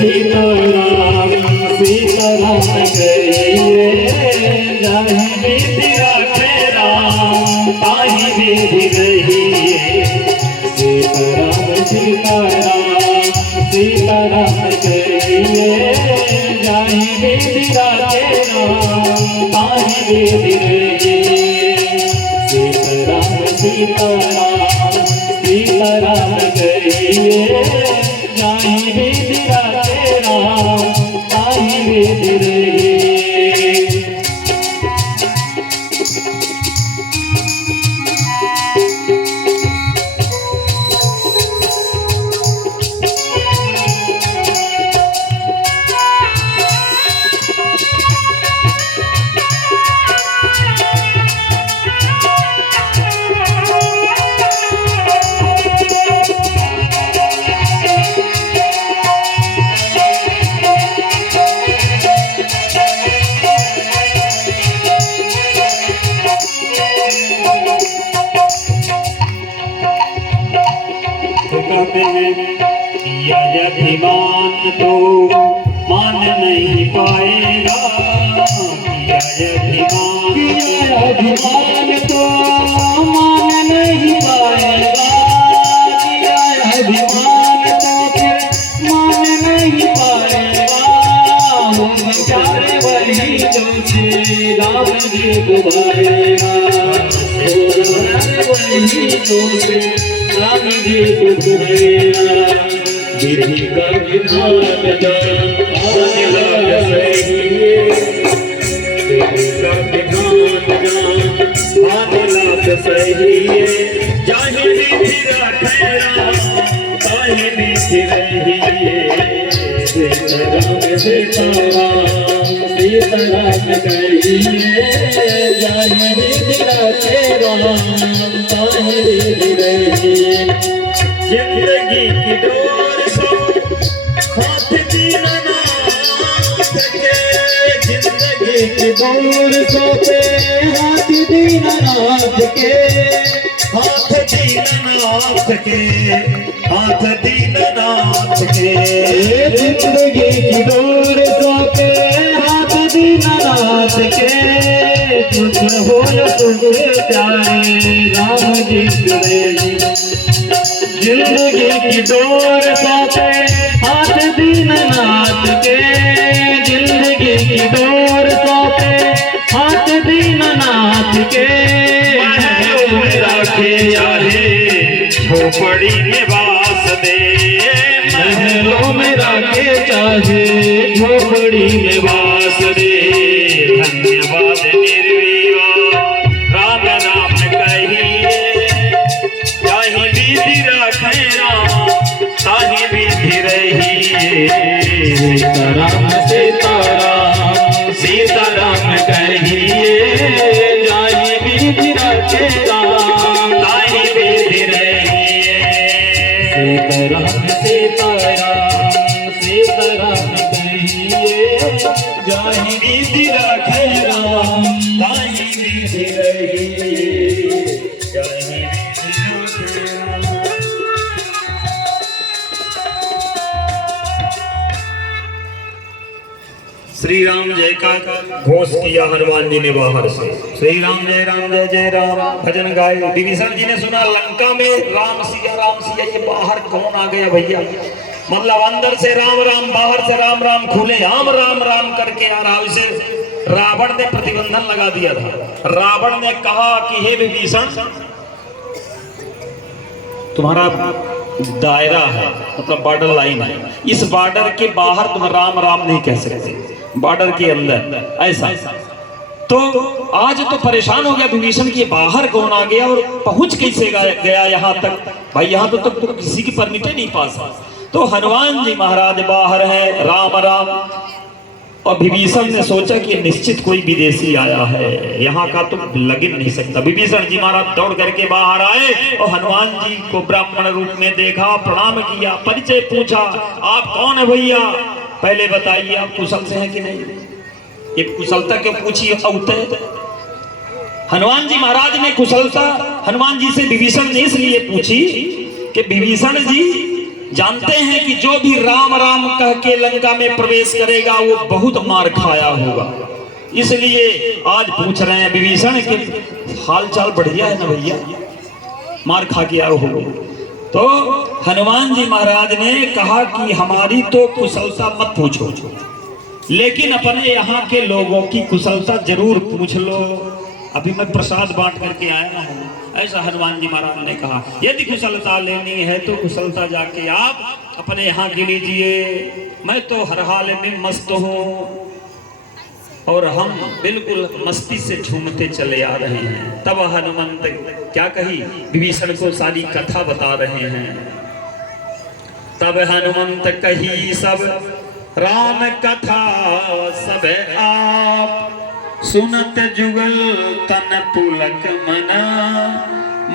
सीताराम सीताराम कहिए जाहि विधि राखे राम ताहि विधि रहिए। सीताराम सीताराम सीताराम कहिए जाहि विधि राखे राम ताहि विधि रहिए। सीताराम सीताराम सीताराम कहिए जाहि विधि राखे राम ताहि विधि रहिए। अभिमान तो मान नहीं पाएगा। अभिमान तो मान नहीं पाएगा। अभिमान तो फिर मान नहीं पाएगा। हम प्यारे वही जो श्री राम जी को भाएगा। वही जो श्री राम जी को भाएगा। विधि का विधान आने लग सहिए। विधि का विधान आने लग सहिए। जाहि विधि राखे राम ताहि विधि रहिए। सीताराम सीताराम सीताराम कहिए जाहि विधि राखे राम ताहि विधि रहिए। जिंदगी की डोर हाथ दीना नाथ सके। जिंदगी की डोर सोते हाथ दीना नाथ के। हाथ दीना नाथ के हाथ दीना नाथ के। जिंदगी की डोर सोते हाथ दीना नाथ के। तुझ हो तुझे प्यारे राम जी जुड़े। जिंदगी की डोर सोते हाथ दीननाथ के। जिंदगी की डोर सोते हाथ दीननाथ के। महलों में राखे चाहे झोपड़ी में वास दे। महलों में राखे चाहे झोपड़ी में वास दे। धन्यवाद निर्विवाद राम नाम कहिए जाहि विधि राखे राम ताहि विधि रहिए। सीताराम सीताराम सीताराम कहिए जाहि विधि राखे राम ताहि विधि रहिए। सीताराम सीताराम सीताराम कहिए जाहि विधि राखे राम ताहि विधि रहिए। जाहि विधि राखे राम। श्री राम जय का घोष किया हनुमान जी ने बाहर से। श्री राम जय राम भजन गाए। विभीषण जी ने सुना लंका में राम सिया ये बाहर कौन आ गया भैया। मतलब अंदर से राम राम बाहर से राम राम खुले आम राम राम करके आ रहा। उसे रावण ने प्रतिबंधन लगा दिया था। रावण ने कहा कि हे विभीषण तुम्हारा दायरा है मतलब बॉर्डर लाइन है। इस बॉर्डर के बाहर तुम राम राम नहीं कह सकते। बॉर्डर के अंदर ऐसा तो आज तो परेशान हो गया विभीषण की बाहर कौन आ गया और पहुंच कैसे गया यहाँ तक। भाई यहाँ तो किसी की परमिट नहीं पास। तो हनुमान जी महाराज बाहर है राम राम। और विभीषण ने सोचा कि निश्चित कोई विदेशी आया है यहाँ का तो लग नहीं सकता। विभीषण जी महाराज दौड़ करके बाहर आए और हनुमान जी को ब्राह्मण रूप में देखा प्रणाम किया परिचय पूछा आप कौन है भैया पहले बताइए आप कुशल से हैं कि नहीं। ये कुशलता क्यों पूछी हनुमान जी महाराज ने कुशलता हनुमान जी से विभीषण ने इसलिए पूछी कि विभीषण जी जानते हैं कि जो भी राम राम कह के लंका में प्रवेश करेगा वो बहुत मार खाया होगा। इसलिए आज पूछ रहे हैं विभीषण के हाल चाल बढ़िया है ना भैया, मार खा के आए हो। तो हनुमान जी महाराज ने कहा कि हमारी तो कुशलता मत पूछो, लेकिन अपने यहाँ के लोगों की कुशलता जरूर पूछ लो। अभी मैं प्रसाद बांट करके आया हूँ, ऐसा हनुमान जी महाराज ने कहा। यदि कुशलता लेनी है तो कुशलता जाके आप अपने यहाँ की लीजिए। मैं तो हर हाल में मस्त हूँ और हम बिल्कुल मस्ती से झूमते चले आ रहे हैं। तब हनुमंत क्या कही, विभीषण को सारी कथा बता रहे हैं। तब हनुमंत कही सब राम कथा सब आप, सुनत जुगल तन पुलक मना,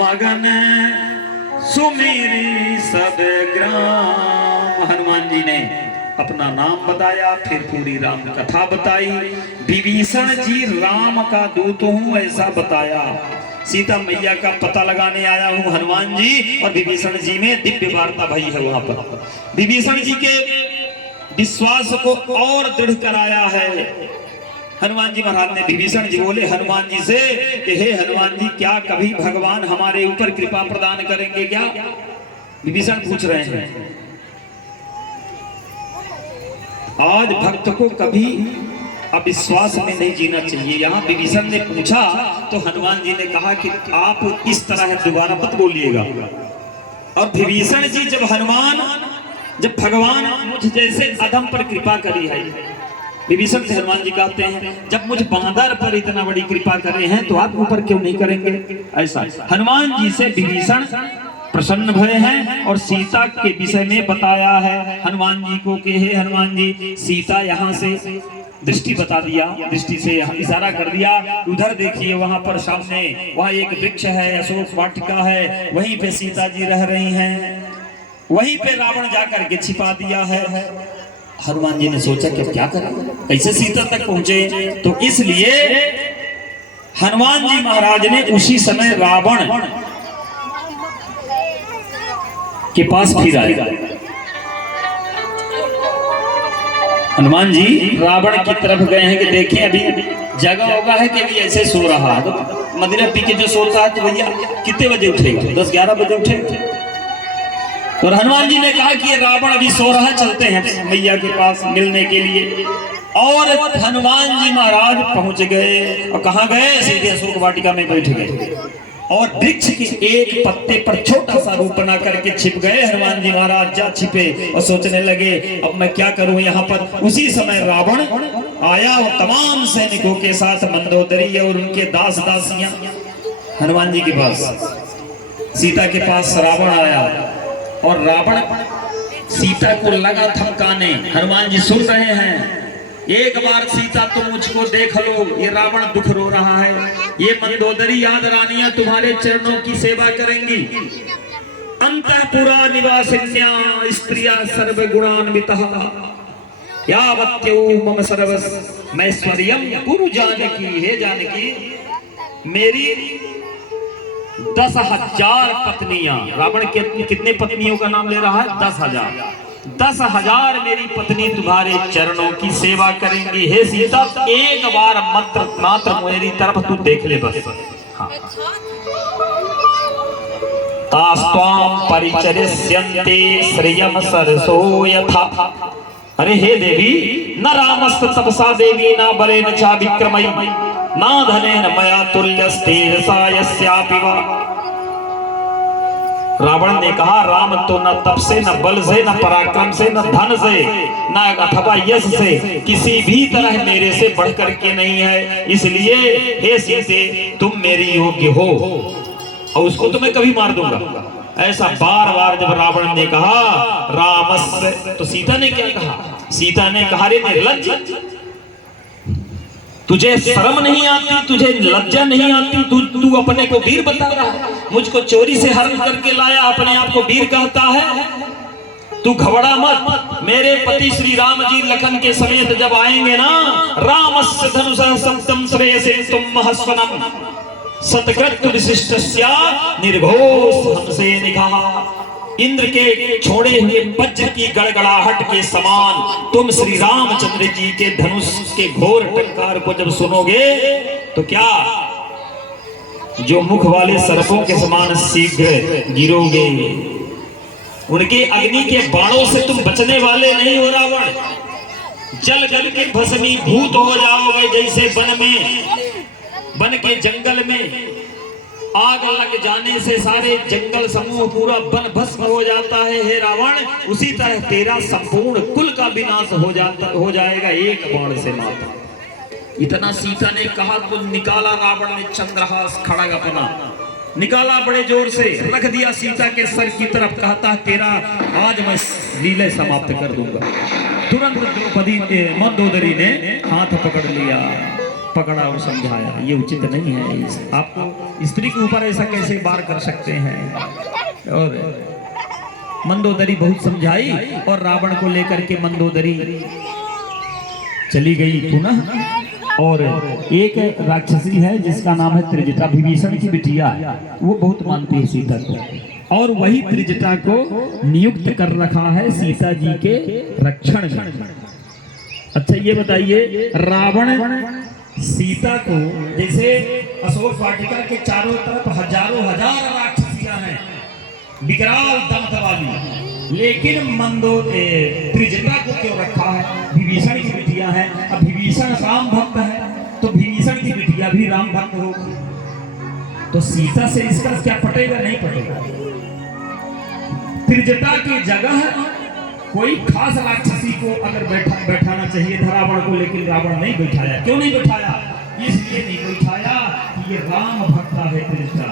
मगन सुमेरी सब ग्राम। हनुमान जी ने अपना नाम बताया, फिर पूरी राम कथा बताई। विभीषण जी राम का दूत हूँ ऐसा बताया। सीता मैया का पता लगाने आया हूँ हनुमान जी, और विभीषण जी में दिव्य वार्ता भई है। वहां पर विभीषण जी के विश्वास को और दृढ़ कराया है। हनुमान जी महाराज ने, विभीषण जी बोले हनुमान जी से कि हे हनुमान जी, क्या कभी भगवान हमारे ऊपर कृपा प्रदान करेंगे क्या? विभीषण पूछ रहे हैं। आज भक्त को कभी अविश्वास में नहीं जीना चाहिए। यहाँ विभीषण ने पूछा तो हनुमान जी ने कहा कि आप इस तरह दोबारा मत बोलिएगा। और विभीषण जी जब भगवान मुझ जैसे अधम पर कृपा करी है, विभीषण से हनुमान जी कहते हैं जब मुझ बांदर पर इतना बड़ी कृपा करे हैं तो आप ऊपर क्यों नहीं करेंगे? ऐसा हनुमान जी से विभीषण प्रसन्न भय हैं और सीता के विषय में बताया है हनुमान जी को कि हे हनुमान जी, सीता यहाँ से दृष्टि बता दिया, दृष्टि से इशारा कर दिया, उधर देखिए वहां पर सामने वहां एक वृक्ष है, अशोक वाटिका है, वहीं पे सीता जी रह रही हैं, वहीं पे रावण जाकर के छिपा दिया है। हनुमान जी ने सोचा कि क्या करें, कैसे सीता तक पहुंचे? तो इसलिए हनुमान जी महाराज ने उसी समय रावण के पास फिर आए। हनुमान जी रावण की तरफ गए हैं कि देखें अभी जगह होगा है कि अभी ऐसे सो रहा है। तो मदिरा पी के जो सोता है तो भैया कितने बजे उठेगा? 10-11 बजे उठेगा। तो हनुमान जी ने कहा कि ये रावण अभी सो रहा है, चलते हैं मैया के पास मिलने के लिए। और हनुमान जी महाराज पहुंच गए और कहाँ गए? सीधे अशोक वाटिका में बैठ गए और वृक्ष के एक पत्ते पर छोटा सा रूप बना करके छिप गए। हनुमान जी महाराज जा छिपे और सोचने लगे अब मैं क्या करूं यहाँ पर। उसी समय रावण आया और तमाम सैनिकों के साथ मंदोदरी और उनके दास दासियां हनुमान जी के पास, सीता के पास रावण आया और रावण सीता को लगा धमकाने। हनुमान जी सुन रहे हैं, एक बार सीता तुम मुझको देख लो, ये रावण दुख रो रहा है, ये मंदोदरी याद रानियां तुम्हारे चरणों की सेवा करेंगी। अंतःपुरा निवासिन्या स्त्रिया सर्व गुणान्वितः, यावत्यौ मम सर्वस्मैश्वर्यं कुरु जानकी। हे जानकी, मेरी 10,000 पत्नियां, रावण के कितने पत्नियों का नाम ले रहा है? 10,000 मेरी पत्नी तुम्हारे चरणों की सेवा करेंगी। हे सीता, एक बार मात्र मेरी तरफ तू देख ले बस। तास्त्वां परिचरिष्यन्ते श्रियं सरसो यथा। अरे हे देवी, न रामस्त तपसा देवी, न बलेन च विक्रमई, न धनेन मया तुल्यस्तेजसा यस्यापि वा। रावण ने कहा राम तो न तप से, न बल से, न पराक्रम से, न धन से, न अथवा यश से किसी भी तरह मेरे से बढ़ करके नहीं है। इसलिए हे सीते, तुम मेरी योग्य हो और उसको तो मैं कभी मार दूंगा। ऐसा बार बार जब रावण ने कहा रामस्य, तो सीता ने क्या कहा? सीता ने कहा रे निर्लज्ज, तुझे शर्म नहीं आती, तुझे लज्जा नहीं आती, तू अपने को वीर बता रहा है, मुझको चोरी से हरण करके लाया, अपने आप को वीर कहता है। तू घबरा मत, मेरे पति श्री राम जी लखन के समेत जब आएंगे ना, रामस्य धनुषः सप्तम श्रेयसे तुम महस्वनम सतकृत विशिष्टस्या निर्घोष हमसे निकहा। इंद्र के छोड़े हुए वज्र की गड़गड़ाहट के समान तुम श्री रामचंद्र जी के धनुष के घोर टंकार को जब सुनोगे तो क्या जो मुख वाले सर्पों के समान शीघ्र गिरोगे। उनके अग्नि के बाणों से तुम बचने वाले नहीं हो रावण। जल जल के भस्मीभूत हो जाओगे, जैसे वन के जंगल में आग लग जाने से सारे जंगल समूह पूरा वन भस्म हो जाता है हे रावण, उसी तरह तेरा संपूर्ण कुल का विनाश हो जाएगा एक बाण से माता। इतना सीता ने कहा तो निकाला रावण ने चंद्रहास खड़ग अपना, निकाला बड़े जोर से, रख दिया सीता के सर की तरफ, कहता तेरा आज मैं लीला समाप्त कर दूंगा। तुरंत द्रौपदी मंदोदरी ने हाथ पकड़ लिया, पकड़ा और समझाया ये उचित नहीं है, आपको स्त्री के ऊपर ऐसा कैसे वार कर सकते हैं। और मंदोदरी बहुत समझाई और रावण को लेकर के मंदोदरी चली गई पुनः। और एक राक्षसी है जिसका नाम है त्रिजटा, विभीषण की बिटिया है, वो बहुत मानती है सीता को, और वही त्रिजटा को नियुक्त कर रखा है सीता जी के रक्षण में। अच्छा ये बताइए, रावण सीता को, जैसे अशोक वाटिका के चारों तरफ हजारों हजार राक्षसियां हैं विकराल दंत वाली, लेकिन त्रिजटा को क्यों रखा है? विभीषण की बिटिया है, अब विभीषण राम भक्त है तो विभीषण की बिटिया भी राम भक्त होगी, तो सीता से इसका क्या पटेगा? नहीं पटेगा। त्रिजटा की जगह कोई खास राक्षसी को अगर बैठाना चाहिए था रावण को, लेकिन रावण नहीं बैठाया। क्यों नहीं बैठाया? इसलिए नहीं बैठाया कि ये राम भक्ता है, त्रिजटा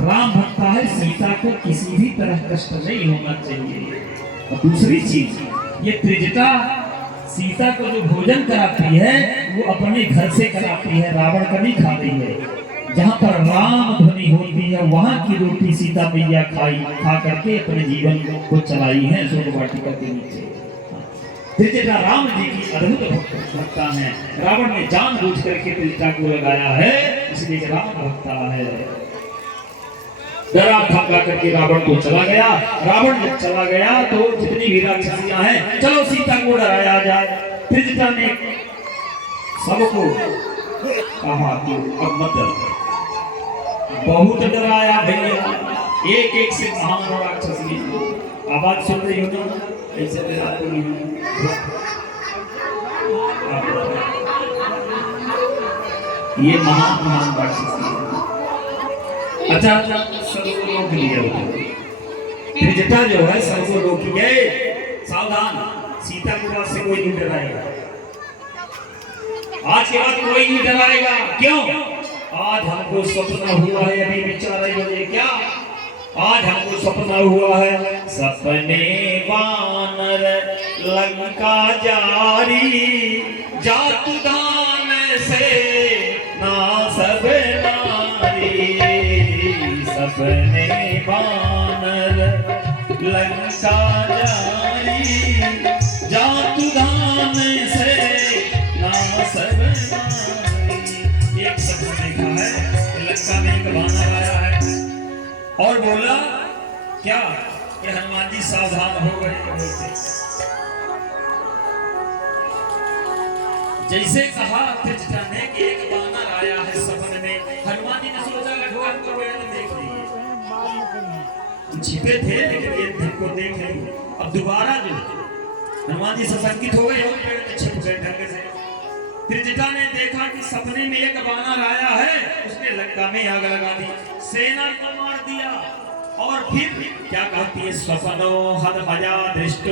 राम भक्ता है, सीता को किसी भी तरह कष्ट नहीं होना चाहिए। और दूसरी चीज, ये त्रिजटा सीता को जो भोजन कराती है वो अपने घर से कराती है, रावण का नहीं खा रही है। जहाँ पर राम ध्वनि होती है वहां की रोटी सीता मैया खा करके अपने जीवन को चलाई है अशोक वाटिका के नीचे। त्रिजटा राम जी की अद्भुत भक्ता है, रावण ने जानबूझ करके त्रिजटा को लगाया है, इसलिए राम भक्ता है। डरा धमका करके रावण को चला गया। रावण जब चला गया तो जितनी भी राक्षसियां हैं, चलो सीता को डराया जाए। त्रिजटा ने सबको कहा कि अब मत डरो, बहुत डराया भैया, एक एक से महान राक्षसी आवाज सुन रही हो ना, ऐसे डराती नहीं। ये महान राक्षसी है। अच्छा सबको रोक लिया, त्रिजटा जो है सबको रोक गए, सावधान, सीता के पास से कोई नहीं डराएगा, आज के बाद कोई नहीं डराएगा। क्यों? आज हमको सपना हुआ है, अभी विचार है क्या, आज हमको सपना हुआ है, सपने वानर लंका जारी, जातु दान से ना सब नारी, सपने वानर लंका जारी, जातु दान से ना सब नारी। एक सपना देखा है, लंका में एक वानर आया है और बोला क्या कि हनुमान जी सावधान हो गए। जैसे कहा त्रिजटा ने कि एक वानर आया है सपने में, हनुमान जी ने सोचा लखवा को देख लिए, छिपे थे लेकिन ये को देख लिए। अब दोबारा जो हनुमान जी सशंकित हो गए, पेड़ में छिप गए ढंग से। त्रिजटा ने देखा कि सपने में एक वानर आया है, उसने लंका में आग लगा दी, सेना को मार दिया। और फिर क्या कहती है, स्वप्नो हद मजा दृष्टि